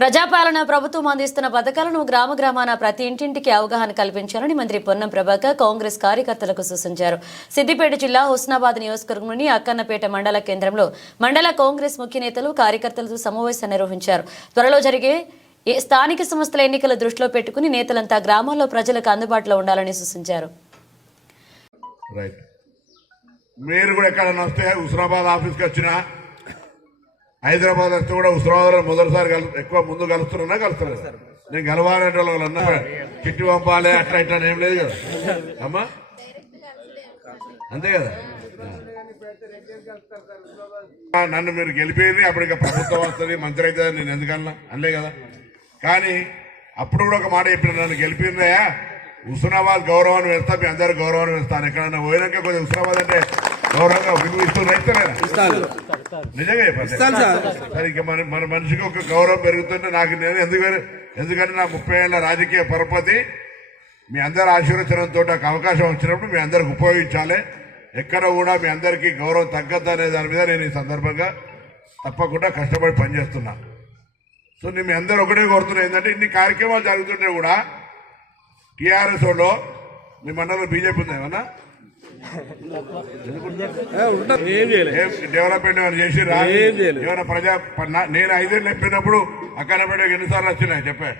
ప్రజాపాలన ప్రభుత్వం అందిస్తున్న పథకాలను గ్రామ గ్రామాన ప్రతి ఇంటింటికి అవగాహన కల్పించాలని మంత్రి పొన్నం ప్రభాకర్ కాంగ్రెస్ కార్యకర్తలకు సూచించారు. సిద్దిపేట జిల్లా హుస్నాబాద్ నియోజకవర్గంలోని అక్కన్నపేట మండల కేంద్రంలో మండల కాంగ్రెస్ ముఖ్య నేతలు కార్యకర్తలతో సమావేశం నిర్వహించారు. త్వరలో జరిగే స్థానిక సంస్థల ఎన్నికల దృష్టిలో పెట్టుకుని నేతలంతా గ్రామాల్లో ప్రజలకు అందుబాటులో ఉండాలని సూచించారు. మీరు కూడా ఎక్కడన్నా వస్తే హుస్నాబాద్ ఆఫీస్కి వచ్చినా హైదరాబాద్ వస్తే కూడా హుస్నాబాద్ మొదటిసారి ఎక్కువ ముందు కలుస్తున్నారు. నేను గెలవాలంటే వాళ్ళు అన్నా చిట్టి పంపాలి అట్లా ఇట్లా ఏం లేదు కదా అమ్మా, అంతే కదా. నన్ను మీరు గెలిపేది అప్పుడు ఇంకా ప్రభుత్వం వస్తుంది మంత్రి అయితే నేను ఎందుకన్నా అనలే కదా. కానీ అప్పుడు కూడా ఒక మాట చెప్పిన, నన్ను గెలిపిందయా హుస్నాబాద్ గౌరవాన్ని వేస్తా, మీ అందరు గౌరవాన్ని వేస్తాను. ఎక్కడన్నా పోయినాక కొంచెం హుస్నాబాద్ అంటే గౌరవంగా ఇస్తున్నారు నిజంగా సరే. ఇక మన మనిషికి ఒక గౌరవం పెరుగుతుంటే నాకు నేను ఎందుకంటే నా 30 ఏళ్ల రాజకీయ పరపతి మీ అందరి ఆశీర్వచనంతో నాకు అవకాశం వచ్చినప్పుడు మీ అందరికి ఉపయోగించాలి. ఎక్కడ కూడా మీ అందరికీ గౌరవం తగ్గద్దు అనే దాని మీద నేను ఈ సందర్భంగా తప్పకుండా కష్టపడి పనిచేస్తున్నా. సో నేను మీ అందరూ ఒకటే కోరుతున్నా, ఏంటంటే ఇన్ని కార్యక్రమాలు జరుగుతుంటే కూడా టీఆర్ఎస్ వాళ్ళు మీ మండలంలో బీజేపీ ఉంది ఏమన్నా డెవలప్మెంట్ ఏమైనా చేసిరా? ఏమైనా ప్రజా నేను 5 ఏళ్ళు చెప్పినప్పుడు అక్కనపేట ఎన్నిసార్లు వచ్చినాయి చెప్పా.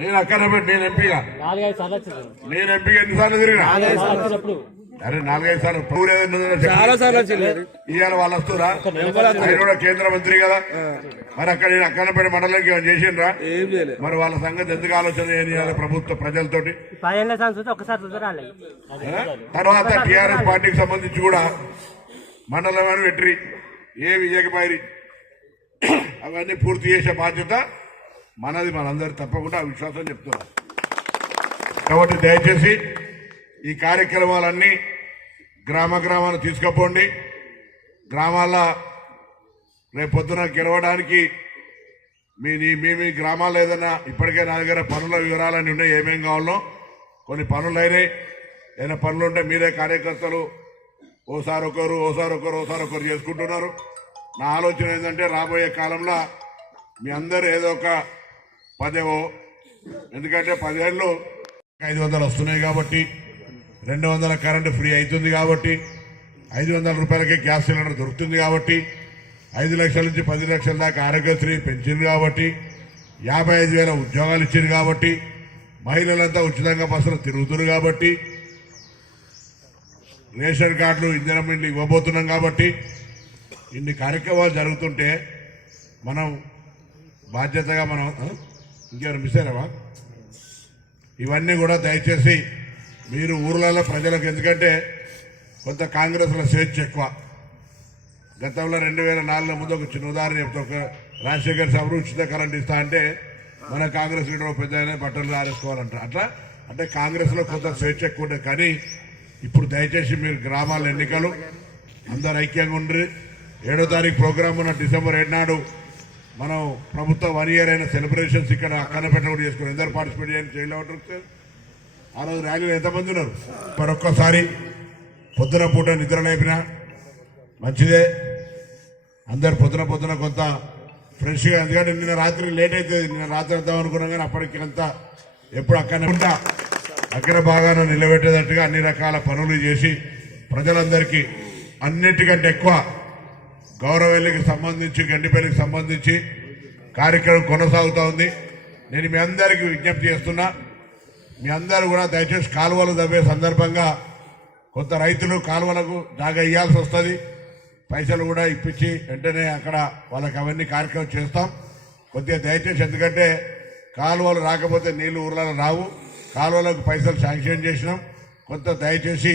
నేను అక్కనపేట నేను ఎంపీగా ఎన్నిసార్లు తిరిగినా? అరే 4-5 సార్లు ఇవాళ వాళ్ళు వస్తురా? ఆయన కూడా కేంద్ర మంత్రి కదా. మరి అక్కడ నేను అక్కనపేట మండలానికి ఏమైనా చేసిండ్రా? మరి వాళ్ళ సంగతి ఎందుకు ఆలోచన చేయాలి ప్రభుత్వ ప్రజలతోటి? తర్వాత టీఆర్ఎస్ పార్టీకి సంబంధించి కూడా మండలం వెట్రి ఏ విజయకమైరి అవన్నీ పూర్తి చేసే బాధ్యత మనది, మనందరి తప్పకుండా ఆ విశ్వాసం చెప్తున్నారు. కాబట్టి దయచేసి ఈ కార్యక్రమాలన్నీ గ్రామాన్ని తీసుకుపోండి. గ్రామాల రేపు పొద్దున గెలవడానికి మీ గ్రామాల్లో ఏదైనా ఇప్పటికే నా దగ్గర పనుల వివరాలన్నీ ఉన్నాయి, ఏమేం కావాలో కొన్ని పనులు అయినాయి. ఏదైనా పనులు ఉంటే మీరే కార్యకర్తలు ఓసారి ఒకరు చేసుకుంటున్నారు. నా ఆలోచన ఏంటంటే రాబోయే కాలంలో మీ అందరూ ఏదో ఒక 10 ఎందుకంటే 10 ఏళ్ళు 500 వస్తున్నాయి కాబట్టి, 200 కరెంటు ఫ్రీ అవుతుంది కాబట్టి, 500 రూపాయలకే గ్యాస్ సిలిండర్ దొరుకుతుంది కాబట్టి, 5 లక్షల నుంచి 10 లక్షల దాకా ఆరోగ్యశ్రీ పెంచింది కాబట్టి, 55,000 ఉద్యోగాలు ఇచ్చింది కాబట్టి, మహిళలంతా ఉచితంగా బస్సులు తిరుగుతున్నారు కాబట్టి, రేషన్ కార్డులు ఇంధనం ఇండ్లు ఇవ్వబోతున్నాం కాబట్టి, ఇన్ని కార్యక్రమాలు జరుగుతుంటే మనం బాధ్యతగా మనం ఇంకేమైనా మిస్ అయినావా? ఇవన్నీ కూడా దయచేసి మీరు ఊర్లలో ప్రజలకు, ఎందుకంటే కొంత కాంగ్రెస్లో స్వేచ్ఛ ఎక్కువ. గతంలో 2004 ముందు ఒక చిన్న ఉదాహరణ చెప్తా. ఒక రాజశేఖర్ సభలు ఉచిత కరెంట్ ఇస్తా అంటే మన కాంగ్రెస్ లీడర్ పెద్ద బట్టలు ఆరేసుకోవాలంట. అట్లా అంటే కాంగ్రెస్లో కొంత స్వేచ్ఛ ఎక్కువ ఉంటుంది. కానీ ఇప్పుడు దయచేసి మీరు గ్రామాల ఎన్నికలు అందరు ఐక్యంగా ఉండ్రి. 7వ తారీఖు ప్రోగ్రామ్ ఉన్న డిసెంబర్ 7 నాడు మనం ప్రభుత్వ 1 ఇయర్ అయిన సెలబ్రేషన్స్ ఇక్కడ అక్కనపేట కూడా చేసుకుని అందరు పార్టిసిపేట్ చేయాలని చేయలేమంటారు. ఆ రోజు ర్యాలీలో ఎంతమంది ఉన్నారు? మరొక్కసారి పొద్దున పూట నిద్ర లేపినా మంచిదే. అందరు పొద్దున కొంత ఫ్రెష్గా, ఎందుకంటే నిన్న రాత్రి లేట్ అవుతుంది. నిన్న రాత్రి వద్దాం అనుకున్నాం కానీ అప్పటికి అంతా ఎప్పుడు అక్కడనే ఉంటా అక్కడ బాగానే నిలబెట్టేటట్టుగా అన్ని రకాల పనులు చేసి ప్రజలందరికీ అన్నిటికంటే ఎక్కువ గౌరవెల్లికి సంబంధించి గండిపల్లికి సంబంధించి కార్యక్రమం కొనసాగుతూ ఉంది. నేను మీ అందరికీ విజ్ఞప్తి చేస్తున్నా, మీ అందరూ కూడా దయచేసి కాలువలు తవ్వే సందర్భంగా కొంత రైతులు కాలువలకు జాగా ఇవ్వాల్సి వస్తుంది. పైసలు కూడా ఇప్పించి వెంటనే అక్కడ వాళ్ళకి అవన్నీ కార్యక్రమం చేస్తాం. కొద్దిగా దయచేసి, ఎందుకంటే కాలువలు రాకపోతే నీళ్లు ఊర్లలో రావు. కాలువలకు పైసలు శాంక్షన్ చేసినాం. కొంత దయచేసి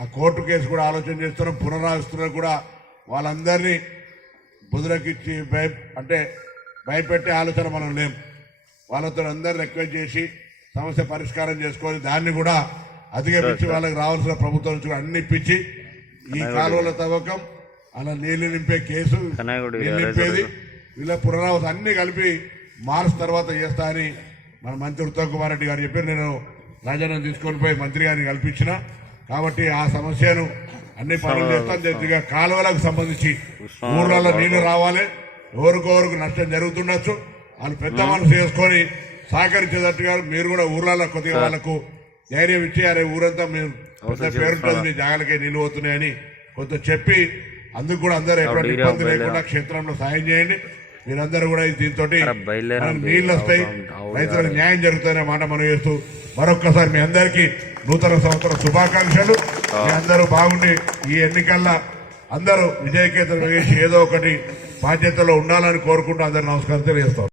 ఆ కోర్టు కేసు కూడా ఆలోచన చేస్తున్నాం. పునరావిస్తున్నారు కూడా వాళ్ళందరినీ బుధులకిచ్చి అంటే భయపెట్టే ఆలోచన మనం లేం. వాళ్ళతో అందరూ రిక్వెస్ట్ చేసి సమస్య పరిష్కారం చేసుకొని దాన్ని కూడా అధిగమించి వాళ్ళకి రావాల్సిన ప్రభుత్వం నుంచి అన్ని ఇప్పించి ఈ కాలువల తవ్వకం అలా నీళ్లు నింపే కేసు నింపేది వీళ్ళ పునరావృతం అన్ని కలిపి మార్చ్ తర్వాత చేస్తా అని మన మంత్రి ఉత్తమ్ కుమార్ రెడ్డి గారు చెప్పారు. నేను రాజాన్ని తీసుకొని పోయి మంత్రి గారిని కల్పించిన. కాబట్టి ఆ సమస్యను అన్ని పనులు చేస్తాను. కాలువలకు సంబంధించి ఊర్లలో నీళ్లు రావాలి, ఎవరికొవరికి నష్టం జరుగుతుండొచ్చు. వాళ్ళు పెద్ద మనసు చేసుకొని సహకరించేటట్టుగా మీరు కూడా ఊర్లలో కొద్దిగా వాళ్ళకు ధైర్యం ఇచ్చి అరే ఊరంతా మీరు పెద్ద పేరుంటుంది మీ జాగాలకే నీళ్ళు పోతున్నాయని కొంత చెప్పి అందుకు కూడా అందరూ ఎటువంటి ఇబ్బంది లేకుండా క్షేత్రంలో సాయం చేయండి. మీరందరూ కూడా దీంతో నీళ్లు వస్తాయి, రైతులకు న్యాయం జరుగుతుందనే మాట మనం చేస్తూ మరొక్కసారి మీ అందరికీ నూతన సంవత్సర శుభాకాంక్షలు. మీ అందరూ బాగుండి ఈ ఎన్నికల్లో అందరూ విజయకేతనం వేసి ఏదో ఒకటి బాధ్యతలో ఉండాలని కోరుకుంటూ అందరూ నమస్కారం తెలియజేస్తాం.